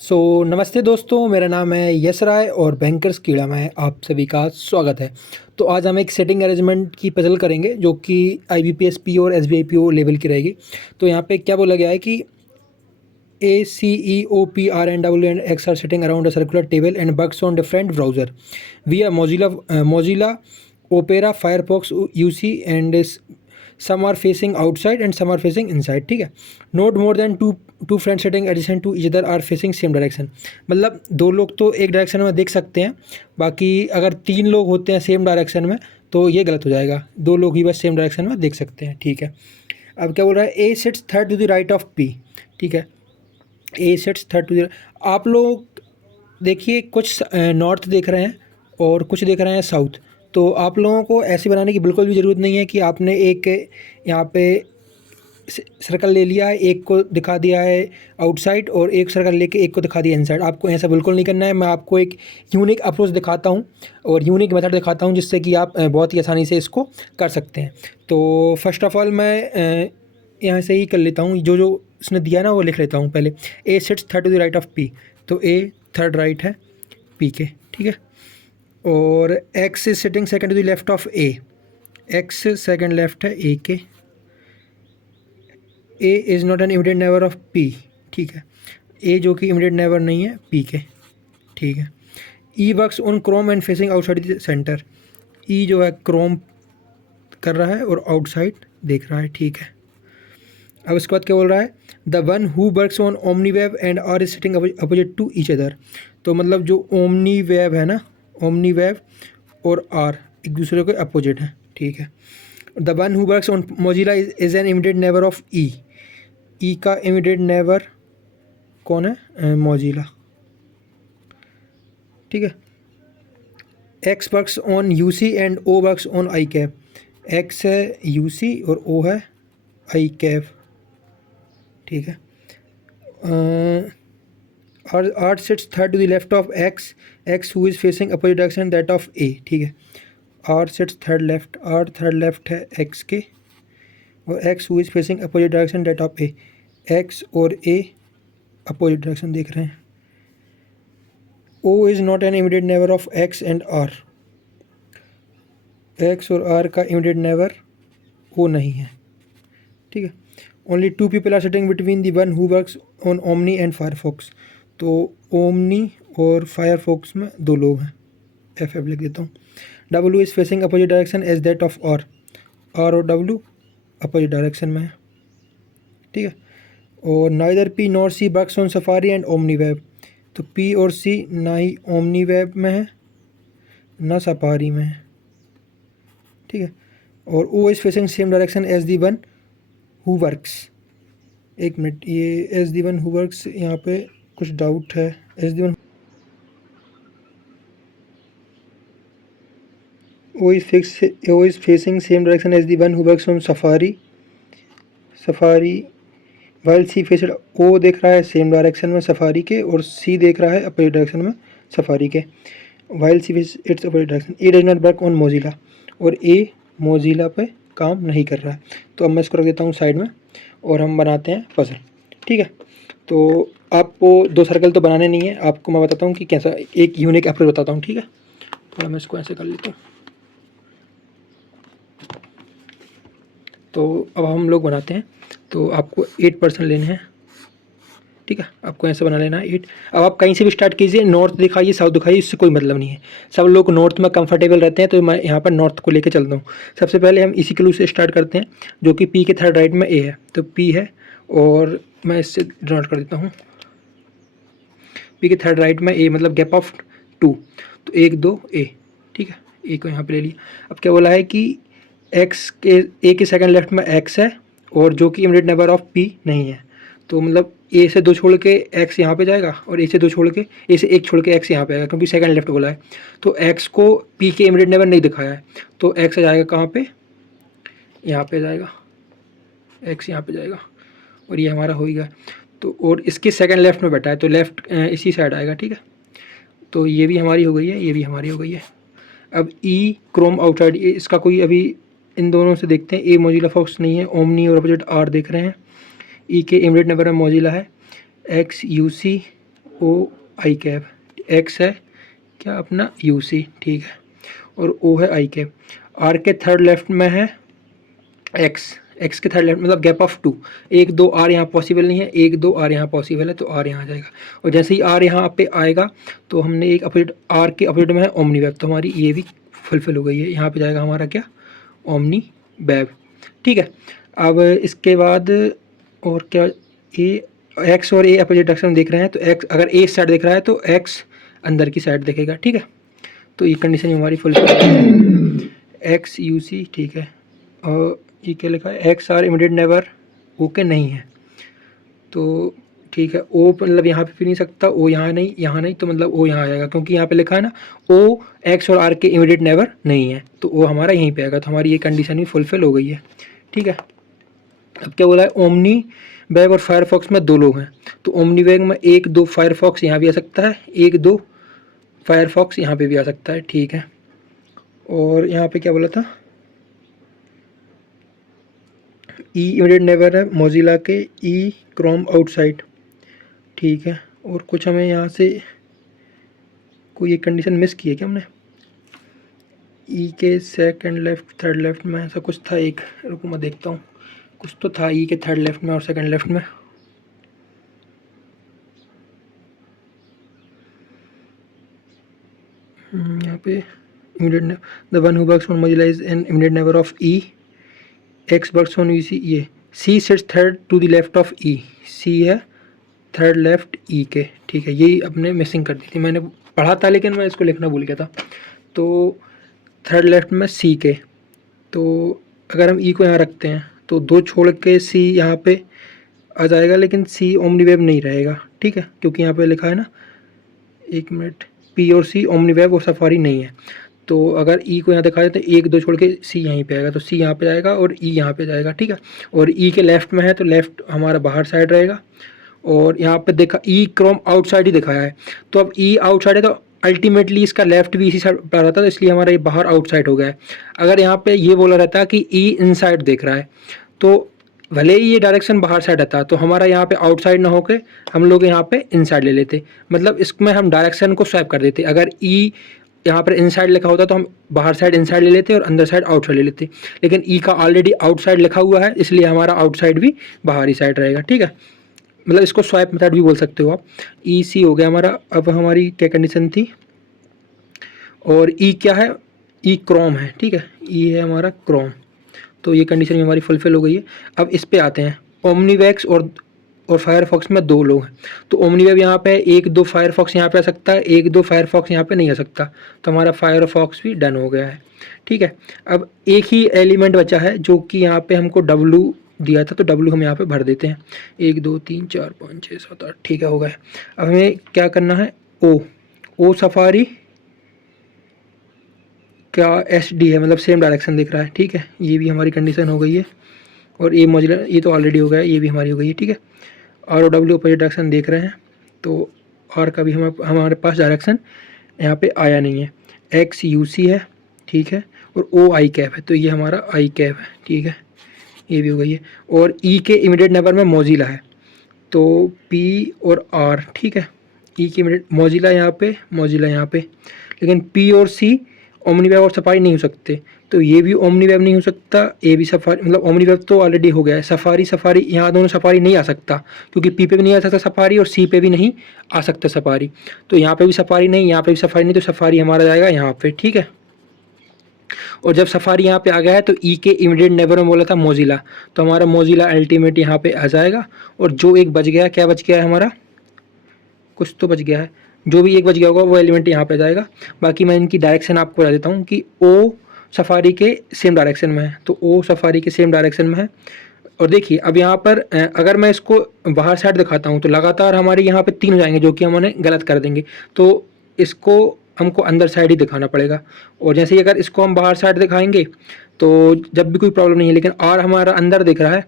नमस्ते दोस्तों, मेरा नाम है यश राय और बैंकर्स कीड़ा में आप सभी का स्वागत है। तो आज हम एक सेटिंग अरेंजमेंट की पजल करेंगे जो कि IBPS पीओ और SBI पीओ लेवल की रहेगी। तो यहाँ पे क्या बोला गया है कि ACEOPRNW and X are sitting around a circular table and works on different browser via Mozilla Opera, Firefox, UC and some are facing outside and some are facing inside। ठीक है, not more than two friend sitting addition to each other are facing same direction. मतलब दो लोग तो एक direction में देख सकते हैं, बाकी अगर तीन लोग होते हैं सेम डायरेक्शन में तो ये गलत हो जाएगा। दो लोग ही बस सेम डायरेक्शन में देख सकते हैं। ठीक है, अब क्या बोल रहा है, A sits third to the right of P. ठीक है, A sits third to the, आप लोग देखिए कुछ नॉर्थ देख रहे हैं और कुछ देख रहे हैं साउथ। तो आप लोगों को ऐसे बनाने की बिल्कुल भी ज़रूरत नहीं है कि आपने एक यहाँ पे सर्कल ले लिया है, एक को दिखा दिया है आउटसाइड और एक सर्कल लेके एक को दिखा दिया इनसाइड। आपको ऐसा बिल्कुल नहीं करना है। मैं आपको एक यूनिक अप्रोच दिखाता हूँ और यूनिक मेथड दिखाता हूँ जिससे कि आप बहुत ही आसानी से इसको कर सकते हैं। तो फर्स्ट ऑफ ऑल मैं यहाँ से ही कर लेता हूँ, जो जो उसने दिया ना वो लिख लेता हूँ पहले। A sits third to the right of P, तो ए थर्ड राइट है पी के। ठीक है, और X is sitting second to the left of A, X second left है ए के। A is not an immediate neighbour of P. ठीक है, ए जो कि इमीडिएट नेबर नहीं है पी के। ठीक है, E works on Chrome and facing outside the centre. E जो है क्रोम कर रहा है और आउटसाइड देख रहा है। ठीक है, अब इसके बाद क्या बोल रहा है, the one who works on OmniWeb and R is sitting opposite to each other. तो मतलब जो ओमनी वेब है ना, ओमनी वेब और आर एक दूसरे के अपोजिट हैं। ठीक है, the one who works on Mozilla is an immediate neighbour of E. E का इमीडिएट नेबर कौन है, मोजिला। ठीक है, X works on UC and O works on iCab. X है यूसी और ओ है आई कैप। ठीक है, R sits third to the left of X, X who is facing opposite direction that of A. ठीक है, R sits third left, R third left है X के और X who is facing opposite direction that of A. X और A opposite direction देख रहे हैं। O is not an immediate neighbour of X and R. X और R का immediate neighbour O नहीं है। ठीक है, only two people are sitting between the one who works on Omni and Firefox. तो ओमनी और फायरफॉक्स में दो लोग हैं, एफ लिख देता हूँ। W is facing opposite direction as that of R. R और डब्ल्यू अपोजिट डायरेक्शन में है। ठीक है, और neither P nor C works on Safari and OmniWeb. तो पी और सी ना ही ओमनी वेब में है ना सफारी में है। ठीक है, और O is facing same direction as the one who works. एक मिनट, ये as the one who works यहाँ पे कुछ डाउट है। As the one O is facing same direction as the one who works on Safari. While C faced, O देख रहा है same direction में सफारी के और सी देख रहा है अपोजिट डायरेक्शन में सफारी के। While C face its opposite direction. A does not work on Mozilla, और ए मोजिला पे काम नहीं कर रहा है। तो अब मैं इसको रख देता हूँ साइड में और हम बनाते हैं पजल। ठीक है, तो आपको दो सर्कल तो बनाने नहीं है, आपको मैं बताता हूँ कि कैसा एक यूनिक अप्रोच बताता हूँ। ठीक है, थोड़ा मैं इसको ऐसे कर लेता हूँ। तो अब हम लोग बनाते हैं। तो आपको 8% लेने हैं। ठीक है, आपको ऐसे बना लेना है 8। अब आप कहीं से भी स्टार्ट कीजिए, नॉर्थ दिखाइए साउथ दिखाइए, इससे कोई मतलब नहीं है। सब लोग नॉर्थ में कंफर्टेबल रहते हैं, तो मैं यहाँ पर नॉर्थ को लेके चलता हूँ। सबसे पहले हम इसी क्लू से स्टार्ट करते हैं जो कि पी के थर्ड राइट में ए है। तो पी है और मैं इससे ड्रॉ कर देता हूँ। पी के थर्ड राइट में ए मतलब गैप ऑफ 2, तो 1 2 ए। ठीक है, ए को यहाँ पर ले लिया। अब क्या बोला है कि एक्स के ए के सेकंड लेफ्ट में एक्स है और जो कि इमीडिएट नेबर ऑफ पी नहीं है। तो मतलब ए से 2 छोड़ के एक्स यहाँ पे जाएगा और ए से 2 छोड़ के, ए से 1 छोड़ के एक्स यहाँ पे आएगा, क्योंकि सेकंड लेफ्ट बोला है। तो एक्स को पी के इमीडिएट नेबर नहीं दिखाया है, तो एक्स आ जाएगा कहाँ पे, यहाँ पे जाएगा, एक्स यहाँ पे जाएगा और ये हमारा हो गया। तो और इसके सेकंड लेफ्ट में बैठा है, तो लेफ्ट इसी साइड आएगा। ठीक है, तो ये भी हमारी हो गई है, ये भी हमारी हो गई है। अब ई क्रोम आउटसाइड, इसका कोई अभी इन दोनों से देखते हैं। ए मोजिला फॉक्स नहीं है, ओमनी और अपोजिट आर देख रहे हैं। ई के इमीडिएट नेबर में मोजिला है, एक्स यूसी ओ आई कैप, एक्स है क्या अपना यू सी, ठीक है, और ओ है आई कैप। आर के थर्ड लेफ्ट में है एक्स, एक्स के थर्ड लेफ्ट मतलब गैप ऑफ 2, 1 2 आर यहाँ पॉसिबल नहीं है, 1 2 आर यहाँ पॉसिबल है, तो आर यहाँ आ जाएगा। और जैसे ही आर यहाँ पे आएगा तो हमने एक अपोजिट, आर के अपोजिट में है ओमनी वेब, तो हमारी ये भी फुलफिल हो गई है। यहाँ पे जाएगा हमारा क्या, ओमनी वेब, ठीक है। अब इसके बाद और क्या, ए एक्स और ए अपोजिट डायरेक्शन देख रहे हैं, तो एक्स अगर ए साइड देख रहा है तो एक्स अंदर की साइड देखेगा, ठीक है। तो ये कंडीशन हमारी फुलफिल है। एक्स यू सी, ठीक है। और ये क्या लिखा है, X R immediate neighbour okay नहीं है, तो ठीक है। ओ मतलब यहाँ पे फिर नहीं सकता, ओ यहाँ नहीं, यहाँ नहीं, तो मतलब ओ यहाँ आ जाएगा, क्योंकि यहाँ पे लिखा है ना ओ एक्स और आर के इमीडिएट नेवर नहीं है, तो ओ हमारा यहीं पे आएगा। तो हमारी ये कंडीशन भी फुलफिल हो गई है, ठीक है। अब क्या बोला है, ओमनी वेब और फायरफॉक्स में 2 लोग हैं, तो ओमनी वेब में 1 2 फायरफॉक्स यहाँ भी आ सकता है, 1 2 फायरफॉक्स यहाँ पे भी आ सकता है, ठीक है। और यहाँ पे क्या बोला था, ई इमीडिएट नेवर है मोजिला के, ई क्रोम आउटसाइड, ठीक है। और कुछ हमें यहाँ से कोई एक कंडीशन मिस की है क्या हमने, ई के सेकंड लेफ्ट थर्ड लेफ्ट में ऐसा कुछ था एक, रुको मैं देखता हूँ, कुछ तो था ई के थर्ड लेफ्ट में और सेकंड लेफ्ट में। यहाँ पे immediate the one who works on Mozilla is an immediate neighbour of E, X works on U C, ये C sits third to the left of E, C है third left ई के, ठीक है। यही अपने मिसिंग कर दी थी, मैंने पढ़ा था लेकिन मैं इसको लिखना भूल गया था। तो थर्ड लेफ्ट में सी के, तो अगर हम ई को यहाँ रखते हैं तो 2 छोड़ के सी यहाँ पे आ जाएगा, लेकिन सी ओमनी वेब नहीं रहेगा, ठीक है, क्योंकि यहाँ पे लिखा है ना, 1 मिनट, पी और सी ओमनी वेब और सफारी नहीं है। तो अगर ई को यहाँ दिखा देते तो 1 2 छोड़ के सी यहीं पे आएगा, तो सी यहाँ पे जाएगा और ई यहाँ पे जाएगा, ठीक है। और ई के लेफ्ट में है तो लेफ्ट हमारा बाहर साइड रहेगा, और यहाँ पे देखा ई क्रोम आउटसाइड ही दिखाया है, तो अब ई आउटसाइड है तो अल्टीमेटली इसका लेफ्ट भी इसी साइड पर रहता है, तो इसलिए हमारा ये बाहर आउटसाइड हो गया है। अगर यहाँ पे ये बोला रहता है कि ई इनसाइड देख रहा है, तो भले ही ये डायरेक्शन बाहर साइड रहता तो हमारा यहाँ पे आउटसाइड ना होके हम लोग यहाँ पे इनसाइड ले लेते, मतलब इसमें हम डायरेक्शन को स्वैप कर देते। अगर ई यहाँ पर इनसाइड लिखा होता तो हम बाहर साइड इनसाइड ले लेते और अंदर साइड आउटसाइड ले लेते, लेकिन ई का ऑलरेडी आउटसाइड लिखा हुआ है, इसलिए हमारा आउटसाइड भी बाहरी साइड रहेगा, ठीक है। मतलब इसको स्वैप मेथड भी बोल सकते हो आप। ई सी हो गया हमारा। अब हमारी क्या कंडीशन थी, और ई क्या है, ई क्रोम है, ठीक है, ई है हमारा क्रोम, तो ये कंडीशन भी हमारी फुलफिल हो गई है। अब इस पे आते हैं, ओमनीवैक्स और फायरफॉक्स में 2 लोग हैं, तो ओमनीवेब यहाँ पे 1 2 फायरफॉक्स यहाँ पे आ सकता है, 1 2 फायरफॉक्स यहाँ पे नहीं आ सकता, तो हमारा फायरफॉक्स भी डन हो गया है, ठीक है। अब एक ही एलिमेंट बचा है जो कि यहाँ पे हमको डब्लू दिया था, तो डब्लू हम यहाँ पे भर देते हैं, 1 2 3 4 5 6 7 8, ठीक है, हो गया। अब हमें क्या करना है, ओ सफारी क्या एस डी है, मतलब सेम डायरेक्शन दिख रहा है, ठीक है, ये भी हमारी कंडीशन हो गई है। और ये मोजिला ये तो ऑलरेडी हो गया है, ये भी हमारी हो गई है, ठीक है। R O W opposite direction देख रहे हैं, तो आर का भी हमारे पास डायरेक्शन यहाँ पे आया नहीं है, एक्स यू सी है, ठीक है, और ओ आई कैप है, तो ये हमारा आई कैप है, ठीक है, ये भी हो गई है। और ई के इमीडिएट नेबर में मोजिला है, तो पी और आर, ठीक है, ई के इमीडिएट मोजिला यहाँ पे, लेकिन पी और सी ओमनीवेब और सफारी नहीं हो सकते, तो ये भी ओमनीवेब नहीं हो सकता, ये भी सफारी, मतलब ओमनीवेब तो ऑलरेडी हो गया है, सफारी यहाँ दोनों सफारी नहीं आ सकता, क्योंकि पी पे भी नहीं आ सकता सफारी और सी पे भी नहीं आ सकता सफारी, तो यहाँ पे भी सफारी नहीं, यहाँ पे भी सफारी नहीं, तो सफारी हमारा जाएगा यहाँ पे, ठीक है। और जब सफारी यहाँ पे आ गया है तो ई के इमीडिएट नेबर में बोला था मोजिला, तो हमारा मोजिला अल्टीमेट यहाँ पे आ जाएगा। और जो एक बच गया, क्या बच गया है हमारा, कुछ तो बच गया है, जो भी एक बच गया होगा वो एलिमेंट यहाँ पे जाएगा। बाकी मैं इनकी डायरेक्शन आपको बता देता हूँ कि ओ सफारी के सेम डायरेक्शन में है, तो ओ सफारी के सेम डायरेक्शन में है। और देखिए अब यहाँ पर अगर मैं इसको बाहर साइड दिखाता हूँ तो लगातार हमारे यहाँ पे 3 हो जाएंगे, जो कि हमें गलत कर देंगे, तो इसको हमको अंदर साइड ही दिखाना पड़ेगा। और जैसे ही अगर इसको हम बाहर साइड दिखाएंगे तो जब भी कोई प्रॉब्लम नहीं है, लेकिन आर हमारा अंदर दिख रहा है,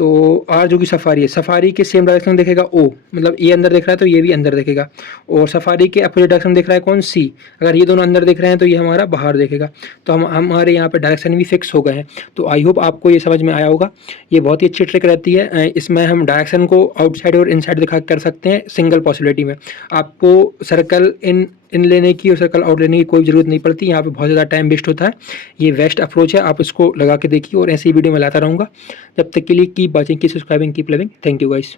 तो आर जो कि सफारी है, सफारी के सेम डायरेक्शन दिखेगा ओ, मतलब ए अंदर दिख रहा है तो ये भी अंदर दिखेगा। और सफारी के अपोजिट डायरेक्शन दिख रहा है कौन, सी। अगर ये दोनों अंदर दिख रहे हैं तो ये हमारा बाहर दिखेगा। तो हमारे यहाँ पे डायरेक्शन भी फिक्स हो गए हैं। तो आई होप आपको ये समझ में आया होगा। ये बहुत ही अच्छी ट्रिक रहती है। इसमें हम डायरेक्शन को आउटसाइड और इनसाइड दिखा कर सकते हैं सिंगल पॉसिबिलिटी में। आपको सर्कल इन लेने की और सर्कल आउट लेने की कोई ज़रूरत नहीं पड़ती। यहाँ पे बहुत ज़्यादा टाइम वेस्ट होता है। ये बेस्ट अप्रोच है, आप इसको लगा के देखिए और ऐसी वीडियो मैं लाता रहूँगा। जब तक के लिए keep watching, keep subscribing, keep loving. Thank you guys.